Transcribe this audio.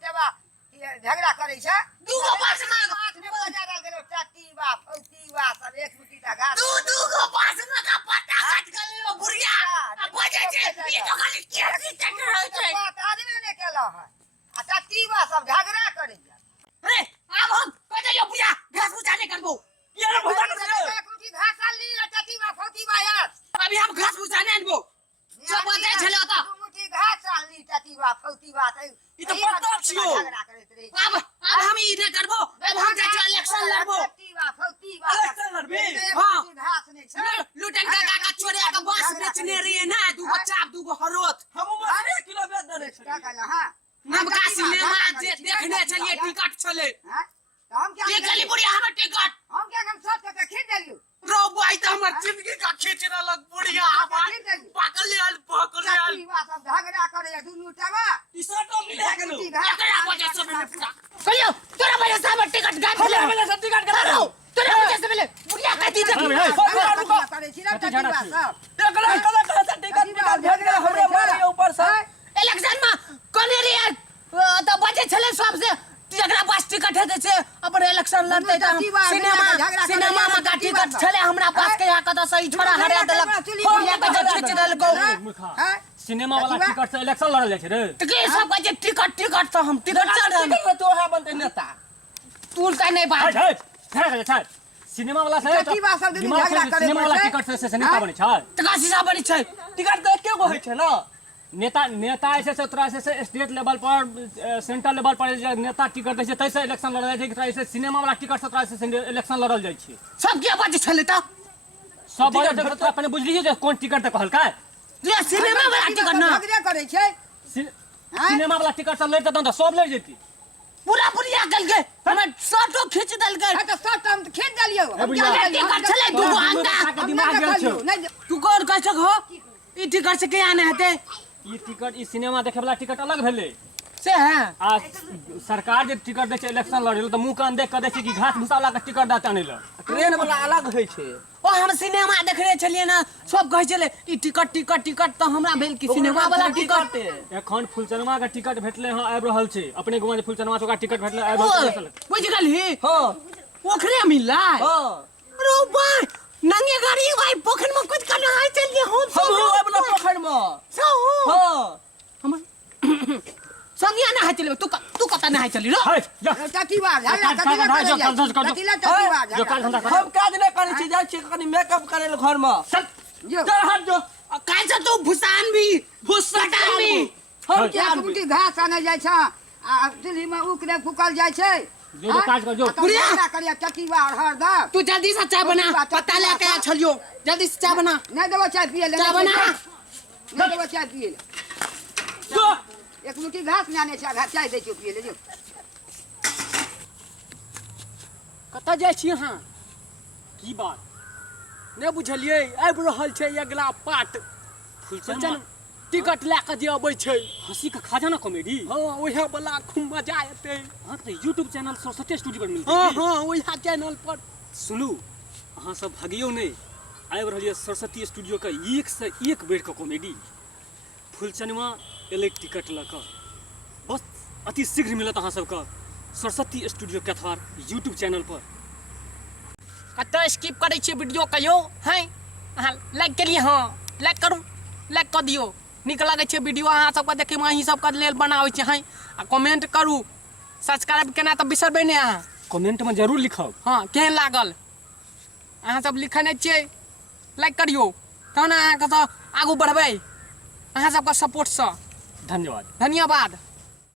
झगड़ा करे छे दूगो पास में हाथ में बजा डाल गेलो टट्टी बा फौती बा सब एक मुट्ठी का घास दूगो पास में का पत्ता काट गेलो बुढ़िया बजे छे ई तो खाली केसी टट रहे छे बात आदमी ने केला है आ टट्टी बा सब झगड़ा करे अरे अब हम कह दियो बुढ़िया घास बुझाने करबो ये रे भगवान एक मुट्ठी घास ली टट्टी बा फौती बा यार अभी हम घास बुझाने आनबो सब बजे छले त मुट्ठी घास ली टट्टी बा फौती बा ई तो पत्ता छियो अब हम ई ने करबो अब हम जा इलेक्शन लड़बो इलेक्शन लड़बे हां घास नहीं छे लुटन का काका छोड़े का बस बेचने रहिए ना दूगो चाप दूगो हरोत हम 1 किलो बेच देने छे का कहला हां हम का सिनेमा देखने चलिए टिकट चले हां तो हम क्या ये गली बुढ़िया हमर टिकट हम क्या हम सब के खींच देलियो रो भाई तो हमर जिंदगी का खींचना लग बुढ़िया पागल ले सब झगड़ा करे दुनु टावा टी-शर्टो मिले गेलो एकरा वजह से मैंने पूरा कहियो तोरा वजह से हमर टिकट गायब भेले हमरे सब टिकट करा तोरा वजह से मिले बुढ़िया कहती देखी करे छी ना टट्टी बा सब एकरा कला से टिकट झगड़ा हमरे मारे ऊपर से इलेक्शन में कोने रे तो बजे छले सबसे झगड़ा पास टिकट है छे अपन इलेक्शन लड़ते त सिनेमा में का टिकट छले हमरा पास के यहाँ कत सही छोरा हरा देलक बुढ़िया के खींच देलको हैं सिनेमा वाला टिकट से इलेक्शन लड़ल जाय छे रे त के सब के टिकट तो हम टिकट चढ़ तो है बनते नेता तू का नहीं बात है सिनेमा वाला से सिनेमा वाला टिकट से नेता बने छै त का सीसा बने छै टिकट तो एके गो होय छै ना नेता ऐसे से तोरा से स्टेट लेवल पर सेंट्रल लेवल पर नेता टिकट दै छै तैसे इलेक्शन लड़ल जाय छै तोरा ऐसे सिनेमा वाला टिकट से तोरा से इलेक्शन लड़ल जाय छै सब के बात छले त सब बात तो अपने बुझलिए जे कोन टिकट त कहलकै ये सिनेमा वाला टिकट ना झगड़ा करे छै सिनेमा वाला टिकट से लड़ त सब लड़ जेती पूरा बुढ़िया गल के हम शर्टो खींच देल के त शर्ट हम खींच देलियो टिकट छले दूगो अंगा दिमाग गेल छौ तू कोन कह सक हो ई टिकट से के आने हेते ई टिकट ई सिनेमा देखे वाला टिकट अलग भेले से है आ सरकार जे टिकट दे छै इलेक्शन लड़े त मुंह कान देख के दे छै कि घास भूसा वाला के टिकट दा आने ल ट्रेन वाला अलग होय छै ओ हम सिनेमा देखले छलिए ना सब कह छले ई टिकट त हमरा भेल कि सिनेमा वाला टिकट एखन फुलचनमा के टिकट भेटले हां आबि रहल छै अपने गांव जे फुलचनमा का टिकट भेटले आबि रहल छै बुझ गेलही हां ओखरे मिलला हां रो भाई नंगे गाड़ी भाई पोखर में कुछ करना है चलिए हम अपना पोखर में सो हां हम संगिया ना है चले तू कता ना है चली रो टटी बार जो काल धंधा हम काज नहीं करे छी जाय छी कनी मेकअप करे ल घर में जो हट जो काहे से तू भुसान भी भुसटान भी हम क्या कुटी घास आने जाय छ आ दिल्ली में उकरे फुकल जाय छै जो काज कर जो बुढ़िया करिया टटी बार हर दा तू जल्दी से चाय बना पता लेके आ छलियो जल्दी से चाय बना नहीं देबो चाय पिए ले चाय बना नहीं देबो चाय पिए जो एक मुट्ठी घास नाने छै घास चाय दे छियो पिए ले जो कत जाय छी हां की बात नहीं बुझलिए आबि रहल छै अगला पार्ट फुलचन टिकट लेके जे अबै छै हंसी का खजाना कॉमेडी हां ओहे वाला खूब मजा आते हां त YouTube चैनल सरस्वती स्टूडियो पर मिलते हां ओहे चैनल पर सुनू अहाँ सब भागियो नहीं आबि रहलिए सरस्वती स्टूडियो का एक से एक बेर का कॉमेडी फुलचनमा एले टिकट लक बस अति शीघ्र मिलत अहाँ सबका Saraswati studio Kathwar YouTube channel पर कत स्किप करे छी वीडियो कहियो हैं अहाँ लाइक के लिए हां लाइक करू लाइक कर दियो निक लागे छै वीडियो अहाँ सबके देखे में अहीं सबके लेल बनाबै छी हैं आ कमेंट करू सब्सक्राइब केना त बिसरबे नै अहाँ कमेंट में जरूर लिखब हां केहन लागल अहाँ सब लिखने छियै लाइक करियो तहन अहाँ के आगू बढ़बै अहाँ सबके सपोर्ट से धन्यवाद धन्यवाद।